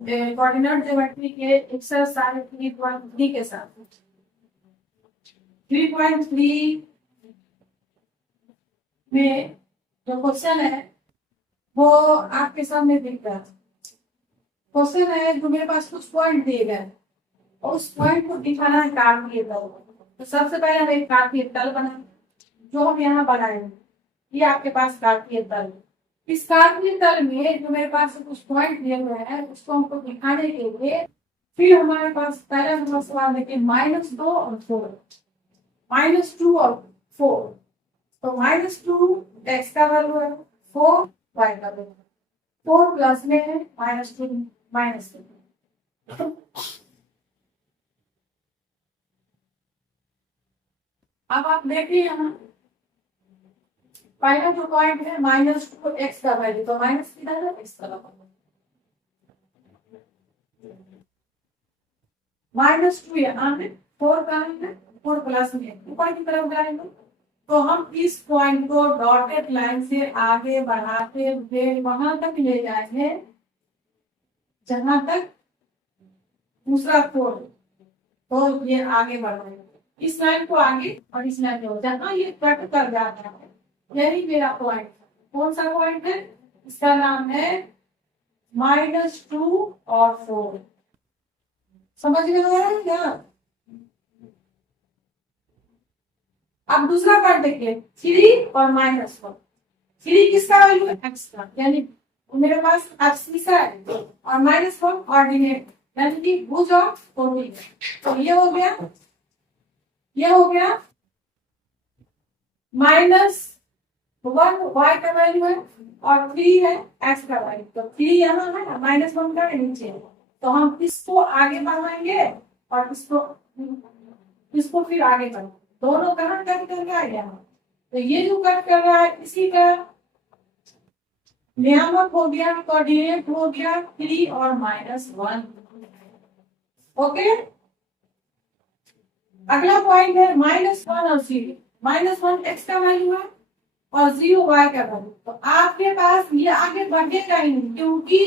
Coordinate geometry के exercise 3.3 के साथ 3.3 में जो क्वेश्चन है वो आपके सामने दिख रहा है। क्वेश्चन है जो मेरे पास कुछ पॉइंट दिए गए और उस पॉइंट को दिखाना है कार्तीय तल। तो सबसे पहले हम एक कार्तीय तल बनाए जो हम यहाँ बनाएंगे। ये आपके पास कार्तीय तल। इस कार्तीय तल में जो मेरे पास कुछ पॉइंट दिए हुए हैं उसको हमको दिखाने के लिए फिर हमारे पास पहले हम सवाल देखिए -2 और 4, -2 और 4। तो -2 x का वैल्यू है, 4 y का वैल्यू, 4 प्लस में है -2 -2। अब आप देखिए यहाँ पहला जो पॉइंट है -2 x का वैल्यू, तो माइनस किधर है x का वैल्यू, -2 यहाँ है, 4 कहाँ है, 4 प्लस में ऊपर की तरफ जाएंगे। तो हम इस पॉइंट को डॉटेड लाइन से आगे बढ़ाते हुए वहां तक ले जाएंगे जहां तक दूसरा 4। तो ये आगे बढ़ेगा इस लाइन को आगे और इस लाइन को जहां ये कट कर जाता है यही मेरा पॉइंट। कौन सा पॉइंट है? इसका नाम है -2 और 4। समझ में आ रहा है क्या? अब दूसरा पार्ट देखिए 3 और -1। 3 किसका वैल्यू है? x का, यानी मेरे पास एक्सिस है और -1 ऑर्डिनेट यानी कि भुज और कोटि। तो ये हो गया -1 y का वैल्यू है और 3 है x का वैल्यू। तो 3 यहाँ है, -1 का नीचे है। तो हम इसको आगे बढ़ाएंगे और इसको फिर आगे बढ़ाएंगे। दोनों कहाँ कट कर रहा है? यहाँ। तो ये जो कट कर रहा है इसी का नियामक हो गया, कोऑर्डिनेट हो गया 3 और -1। ओके, अगला पॉइंट है -1 और 0। -1 x का वैल्यू है और 0 y का वैल्यू। तो आपके पास ये आगे बढ़ेगा ही नहीं क्योंकि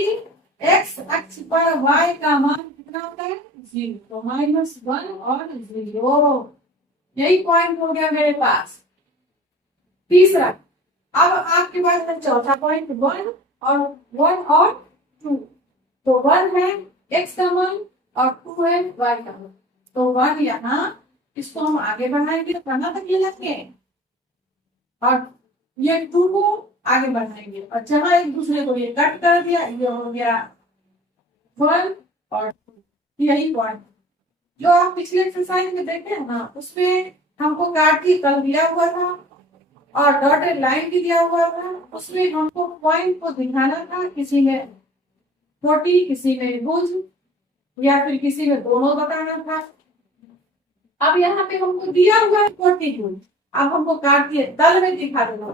x अक्ष पर y का मान कितना होता है? 0। तो -1 और 0 यही पॉइंट हो गया मेरे पास। तीसरा, अब आपके पास है चौथा पॉइंट 1 और 2। तो 1 है x का मान और 2 है y का मान। तो 1 यहाँ, इसको हम आगे बढ़ाएंगे कहाँ तक ले जाएंगे और ये 2 को आगे बढ़ाएंगे और जहां एक दूसरे को ये कट कर दिया ये हो गया 1 और 2। यही पॉइंट जो आप पिछले एक्सरसाइज में देखे हैं ना उसमें हमको कार्तीय तल दिया हुआ था और डॉटेड लाइन भी दिया हुआ था। उसमें हमको पॉइंट को दिखाना था, किसी में कोटि किसी में भुज या फिर किसी में दोनों बताना था। अब यहाँ पे हमको दिया हुआ है कोटि भुज, अब हमको कार्तीय तल में दिखा देना।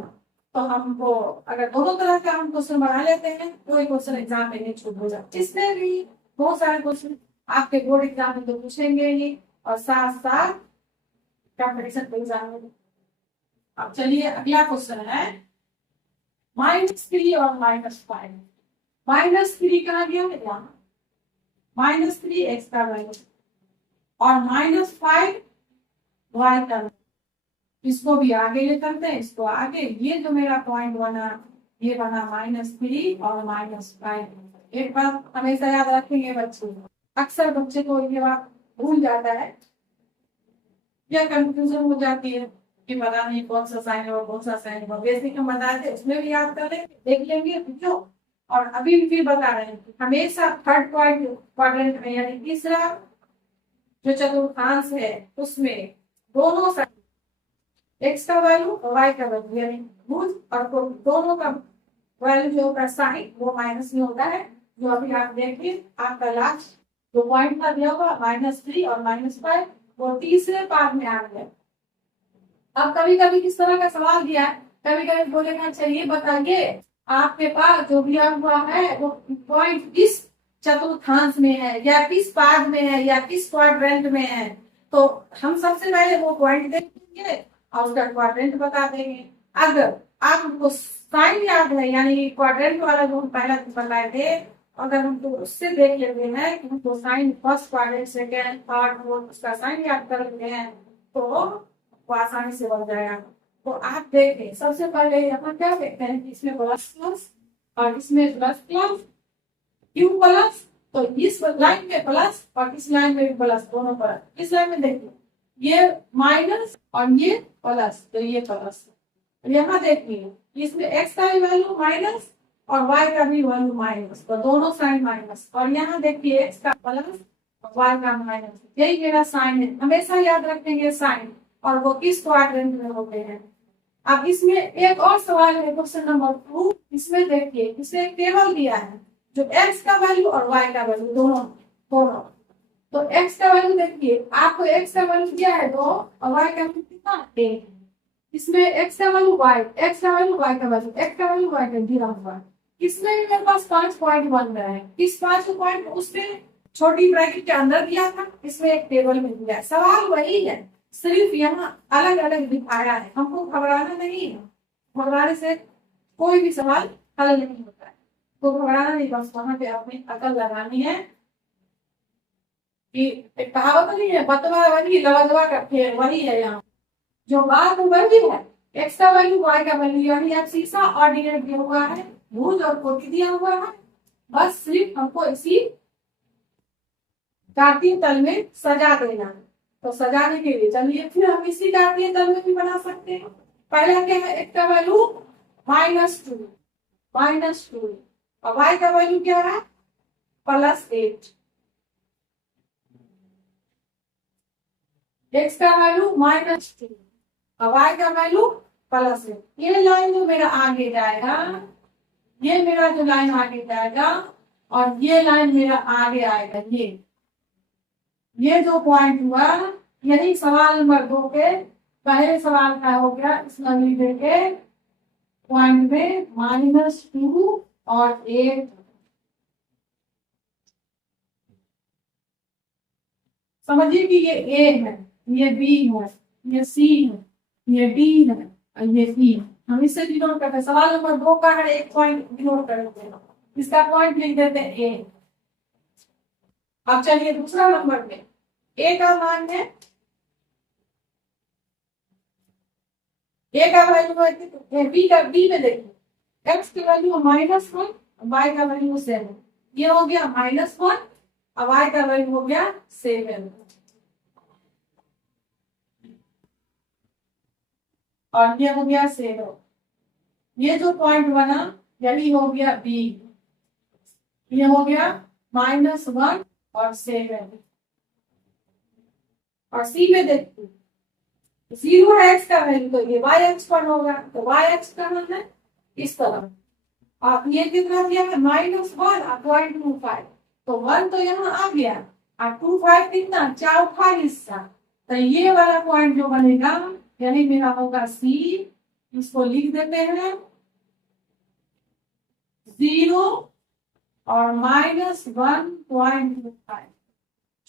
तो हमको अगर दोनों तरह का हम क्वेश्चन बना लेते हैं कोई क्वेश्चन एग्जाम में नहीं छूट हो जाता। इसमें भी बहुत सारे क्वेश्चन आपके बोर्ड एग्जाम में तो पूछेंगे ही और साथ साथ कॉम्पिटिशन एग्जाम में। अब चलिए अगला क्वेश्चन है -3 और -5। -3 कहाँ गया है? यहाँ -3 x का वैल्यू और -5 y का वैल्यू। इसको भी आगे ले करते हैं, इसको आगे। ये जो मेरा पॉइंट बना ये बना -3 और -5। एक बात हमेशा याद रखेंगे बच्चे, अक्सर बच्चे को ये बात भूल जाता है या कंफ्यूजन हो जाती है कि पता नहीं कौन सा साइन हो कौन सा साइन हो। बेसिक हम बताए थे उसमें भी याद कर लेंगे, देख लेंगे क्यों। और अभी भी बता रहे हैं हमेशा थर्ड क्वाड्रेंट में यानी तीसरा जो चतुर्थांश है उसमें दोनों साइड एक्स का वैल्यू और वाई का वैल्यू यानी भुज और दोनों का वैल्यू जो होता है साइन वो माइनस में होता है। जो अभी आप देखिए आपका लास्ट जो पॉइंट था दिया होगा -3 और -5 वो तीसरे पार्ट में आ गया। अब कभी कभी किस तरह का सवाल दिया है, कभी कभी बोलेगा चलिए बताइए आपके पास जो दिया हुआ है वो पॉइंट किस चतुर्थांश में है या किस पाद में है या किस क्वाड्रेंट में है। तो हम सबसे पहले वो पॉइंट देखेंगे और उसका क्वाड्रेंट बता देंगे। अगर आपको साइन याद है यानी क्वाड्रेंट वाला जो हम पहला बताए थे अगर हमको उससे देख लेते हैं कि हमको sine first part second third fourth उसका साइन याद कर लेते हैं तो वो आसानी से बन जाएगा। तो आप देखें सबसे पहले यहाँ क्या देखते हैं कि इसमें प्लस प्लस और इसमें प्लस प्लस क्यू प्लस, तो इस लाइन में प्लस और इस लाइन में भी प्लस, दोनों प्लस। इस लाइन में देखिए ये माइनस और ये प्लस, तो ये प्लस। यहाँ देखिए इसमें एक्स का भी वैल्यू माइनस और y का भी वैल्यू माइनस, तो दोनों साइन माइनस। और यहाँ देखिए x का प्लस और y का माइनस, यही मेरा साइन है। हमेशा याद रखेंगे साइन, और वो किस क्वाड्रेंट में होते हैं। अब इसमें एक और सवाल है क्वेश्चन नंबर 2। इसमें देखिए इसे एक टेबल दिया है जो x का वैल्यू और y का वैल्यू दोनों दोनों। तो x का वैल्यू देखिए, आपको x का वैल्यू दिया है 2 और y का वैल्यू कितना 1। इसमें x का वैल्यू y, x का वैल्यू y का वैल्यू, x का वैल्यू y का दिया हुआ है। इसमें भी मेरे पास 5 पॉइंट बन रहे हैं। इस 5 पॉइंट उसने छोटी ब्रैकेट के अंदर दिया था, इसमें एक टेबल में दिया है। सवाल वही है, सिर्फ यहाँ अलग अलग दिखाया है। हमको घबराना नहीं है, घबराने से कोई भी सवाल हल नहीं होता है। तो घबराना नहीं, बस वहां पे अपनी अकल लगानी है कि एक कहावत नहीं है, बतवा वही लवजवा का फेर, वही है यहाँ जो बात वही है। एक्स का वैल्यू वाई का वैल्यू, यानी आप शीशा ऑर्डिनेट दिया हुआ है, भुज और कोटि दिया हुआ है। बस सिर्फ हमको इसी कार्तीय तल में सजा देना है। तो सजाने के लिए चलिए फिर हम इसी कार्तीय तल में भी बना सकते हैं। पहला क्या है, एक्स का वैल्यू -2 और वाई का वैल्यू क्या है +8। एक्स का वैल्यू -2 और वाई का वैल्यू +8। ये लाइन जो मेरा आगे जाएगा, ये मेरा जो लाइन आगे जाएगा और ये लाइन मेरा आगे आएगा, ये जो पॉइंट हुआ, यही सवाल नंबर 2 के पहले सवाल का हो गया। इस नतीजे के पॉइंट में -2 और 8। समझिए कि ये ए है, ये बी है, ये सी है, ये डी है और ये ई। हम इससे डिनोट करते हैं। सवाल नंबर 2 का है, एक पॉइंट डिनोट कर देते हैं, इसका पॉइंट लिख देते हैं ए। अब चलिए दूसरा नंबर में ए का मान है, ए का वैल्यू है बी में देखिए एक्स की वैल्यू -1, वाई का वैल्यू 7। ये हो गया -1 और वाई का वैल्यू हो गया 7 और ये हो गया 0। ये जो पॉइंट बना यही हो गया बी। ये हो गया -1 और 7। और सी में देखिए 0 है एक्स का वैल्यू, तो ये वाई एक्स पर होगा, तो वाई एक्स का मतलब है इस तरफ। आप ये कितना दिया है -1 और 0.25, तो 1 तो यहाँ आ गया और 25 कितना 4 हिस्सा। तो ये वाला पॉइंट जो बनेगा यही मेरा होगा सी। इसको लिख देते हैं 0 और -1.25।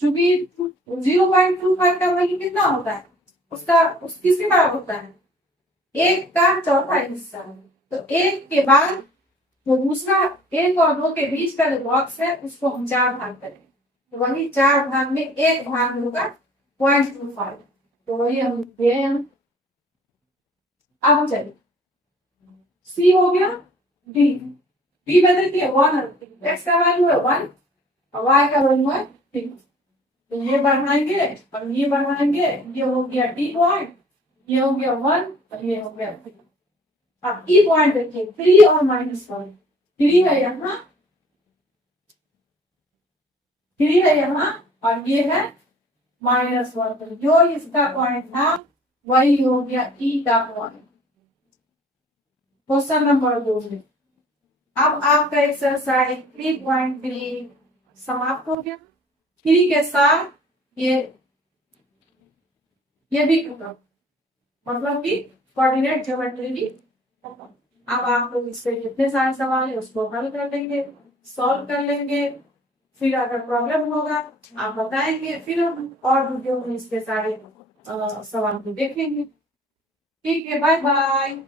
चूंकि 0.25 का वैल्यू कितना होता है, उसका किसके बराबर होता है 1 का चौथा हिस्सा। तो 1 के बाद जो दूसरा 1 और 2 के बीच का जो बॉक्स है उसको हम 4 भाग करें, तो वही 4 भाग में 1 भाग होगा 0.25, तो वही हम लिखते हैं। अब चलिए सी हो गया, डी में देखिए 1, एक्स का वैल्यू है 1 और वाई का वैल्यू है 3। तो ये बढ़ाएंगे और ये बढ़ाएंगे, ये हो गया डी पॉइंट, ये हो गया 1 और ये हो गया 3। अब ई पॉइंट देखिए 3 और -1, 3 है यहाँ, 3 है यहाँ और ये है -1। तो जो इसका पॉइंट था वही हो गया ई का पॉइंट। क्वेश्चन नंबर 2 में अब आपका एक्सरसाइज 3.3 समाप्त हो गया। 3 के साथ ये भी खत्म, मतलब कि कोऑर्डिनेट ज्योमेट्री भी खत्म। अब आप लोग इससे जितने सारे सवाल है उसको हल कर लेंगे, सॉल्व कर लेंगे। फिर अगर प्रॉब्लम होगा आप बताएंगे, फिर हम और वीडियो में इसके सारे सवाल को देखेंगे। ठीक है, बाय बाय।